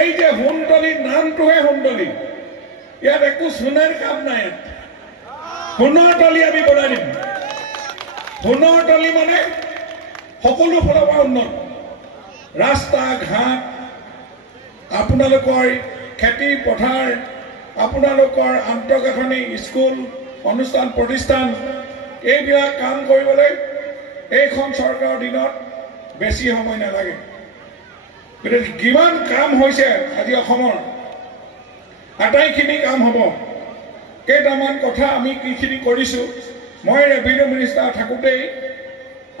এই যে হুণ্ডলীৰ নামটোহে হুণ্ডলী, ইয়াত একো সোণৰ কাম নাই। সোণৰ তলি আমি বনাই দিম। সোণৰ তলি মানে সকলো ফালৰ পৰা উন্নত, ৰাস্তা ঘাট, আপোনালোকৰ খেতি পথাৰ, আপোনালোকৰ আন্তঃগাঁথনি, স্কুল অনুষ্ঠান প্ৰতিষ্ঠান, এইবিলাক কাম কৰিবলৈ এইখন চৰকাৰৰ দিনত বেছি সময় নালাগে। গতিকে কিমান কাম হৈছে আজি অসমৰ, আটাইখিনি কাম হ'ব। কেইটামান কথা আমি কিখিনি কৰিছোঁ, মই ৰেভিনিউ মিনিষ্টাৰ থাকোঁতেই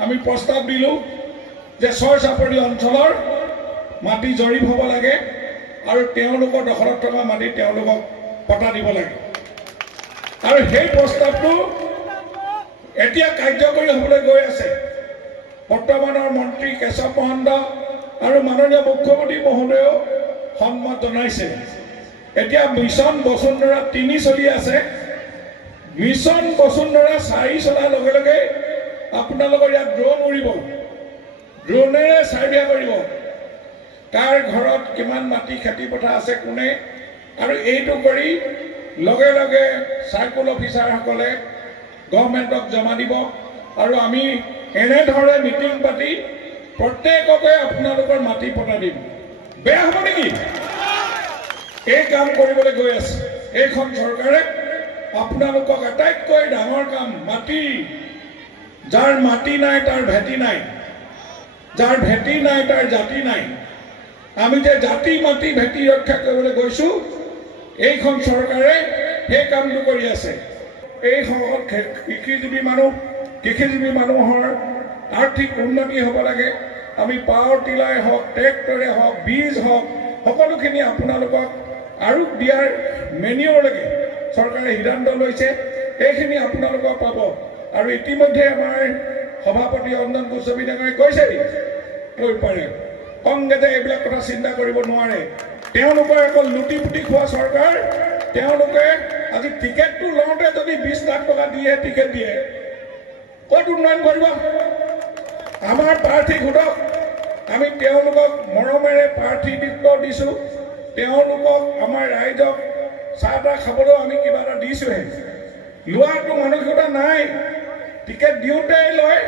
আমি প্ৰস্তাৱ দিলোঁ যে চৰ চাপৰি অঞ্চলৰ মাটি জৰীপ হ'ব লাগে আৰু তেওঁলোকৰ দখলত থকা মাটি তেওঁলোকক পটা দিব লাগে। আৰু সেই প্ৰস্তাৱটো এতিয়া কাৰ্যকৰী হ'বলৈ গৈ আছে। বৰ্তমানৰ মন্ত্ৰী কেশৱ মহন্ত আৰু মাননীয় মুখ্যমন্ত্ৰী মহোদয়েও সন্মত জনাইছে। এতিয়া মিছন বসুন্ধৰা 3 চলি আছে। মিছন বসুন্ধৰা 4 চলাৰ লগে লগে আপোনালোকৰ ইয়াত ড্ৰোন উৰিব, ড্ৰোনেৰে চাৰ্ভে কৰিব কাৰ ঘৰত কিমান মাটি খেতি পথাৰ আছে কোনে, আৰু এইটো কৰি লগে লগে চাৰ্কুল অফিচাৰসকলে গভৰ্ণমেণ্টক জমা দিব। আৰু আমি এনেধৰণে মিটিং পাতি প্ৰত্যেককে আপোনালোকৰ মাটি পটা দিম। বেয়া হ'ব নেকি? এই কাম কৰিবলৈ গৈ আছে এইখন চৰকাৰে। আপোনালোকক আটাইতকৈ ডাঙৰ কাম মাটি, যাৰ মাটি নাই তাৰ ভেটি নাই, যাৰ ভেটি নাই তাৰ জাতি নাই। আমি যে জাতি মাটি ভেটি ৰক্ষা কৰিবলৈ গৈছোঁ, এইখন চৰকাৰে সেই কামটো কৰি আছে। এই কৃষিজীৱী মানুহৰ আৰ্থিক উন্নতি হ'ব লাগে। আমি পাৱাৰ টিলাৰে হওক, ট্ৰেক্টৰে হওক, বীজ হওক, সকলোখিনি আপোনালোকক আৰু দিয়াৰ মেনিয়ৰলৈকে চৰকাৰে সিদ্ধান্ত লৈছে। এইখিনি আপোনালোকক পাব। আৰু ইতিমধ্যে আমাৰ সভাপতি অঞ্জন গোস্বামী ডাঙৰীয়াই কৈছে কৈ পাৰে, কংগ্ৰেছে এইবিলাক কথা চিন্তা কৰিব নোৱাৰে। তেওঁলোকৰ অকল লুটি পুটি খোৱা চৰকাৰ। তেওঁলোকে আজি টিকেটটো লওঁতে যদি 20 লাখ টকা দিয়ে টিকেট দিয়ে, ক'ত উন্নয়ন কৰিব? আমাৰ প্ৰাৰ্থী সোধক। আমি তেওঁলোকক মৰমেৰে প্ৰাৰ্থীত্ব দিছোঁ। তেওঁলোকক আমাৰ ৰাইজক চাহ তাহ খাবলৈও আমি কিবা এটা দিছোঁহে। লোৱাটো মানসিকতা নাই। টিকেট দিওঁতেই লয়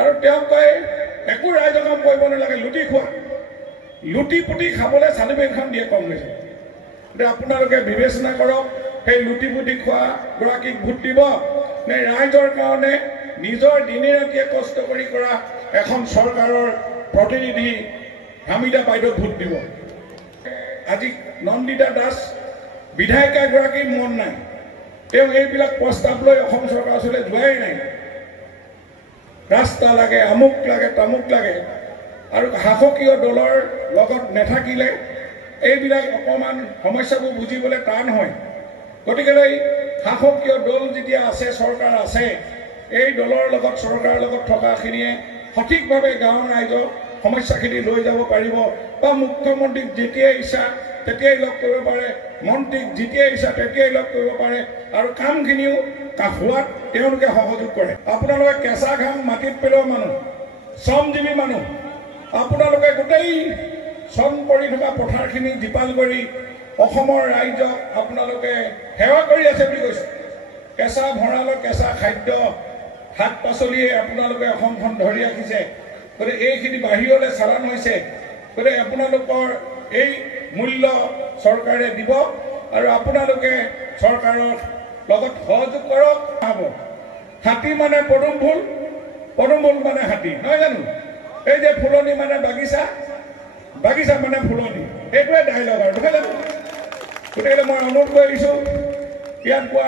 আৰু তেওঁক কয় একো ৰাইজৰ কাম কৰিব নালাগে, লুটি খোৱা। লুটি পুটি খাবলৈ চাৰ্টিফিকেটখন দিয়ে কংগ্ৰেছে। এতিয়া আপোনালোকে বিবেচনা কৰক, সেই লুটি পুটি খোৱা গৰাকীক ভোট দিব নে ৰাইজৰ কাৰণে নিজৰ দিনে ৰাতিয়ে কষ্ট কৰি কৰা এখন চৰকাৰৰ প্ৰতিনিধি হামিদা বাইদেউক ভোট দিব? আজি নন্দিতা দাস বিধায়িকা এগৰাকীৰ মন নাই। তেওঁ এইবিলাক প্ৰস্তাৱ লৈ অসম চৰকাৰৰ ওচৰলৈ যোৱাই নাই। ৰাস্তা লাগে, আমুক লাগে, তামুক লাগে, আৰু শাসকীয় দলৰ লগত নাথাকিলে এইবিলাক অকণমান সমস্যাবোৰ বুজিবলৈ টান হয়। গতিকেলৈ শাসকীয় দল যেতিয়া আছে, চৰকাৰ আছে, এই দলৰ লগত চৰকাৰৰ লগত থকাখিনিয়ে সঠিকভাৱে গাঁৱৰ ৰাইজৰ সমস্যাখিনি লৈ যাব পাৰিব। বা মুখ্যমন্ত্ৰীক যেতিয়াই ইচ্ছা তেতিয়াই লগ কৰিব পাৰে, মন্ত্ৰীক যেতিয়াই ইচ্ছা তেতিয়াই লগ কৰিব পাৰে, আৰু কামখিনিও হোৱাত তেওঁলোকে সহযোগ কৰে। আপোনালোকে কেঁচা ঘাম মাটিত পেলোৱা মানুহ, শ্ৰমজীৱী মানুহ, আপোনালোকে গোটেই শ্ৰম কৰি থকা পথাৰখিনি জীপাল কৰি অসমৰ ৰাইজক আপোনালোকে সেৱা কৰি আছে বুলি কৈছে। কেঁচা ভঁৰালত কেঁচা খাদ্য, শাক পাচলিয়ে আপোনালোকে অসমখন ধৰি ৰাখিছে। গতিকে এইখিনি বাহিৰলৈ চালান হৈছে। গতিকে আপোনালোকৰ এই মূল্য চৰকাৰে দিব আৰু আপোনালোকে চৰকাৰৰ লগত সহযোগ কৰক। পাব হাতী মানে পদুম ফুল, পদুম ফুল মানে হাতী, নহয় জানো? এই যে ফুলনি মানে বাগিচা, বাগিচা মানে ফুলনি, এইটোৱে ডাইলগ আৰু, নহয় জানো? গতিকে মই অনুৰোধ কৰিছোঁ ইয়াত কোৱা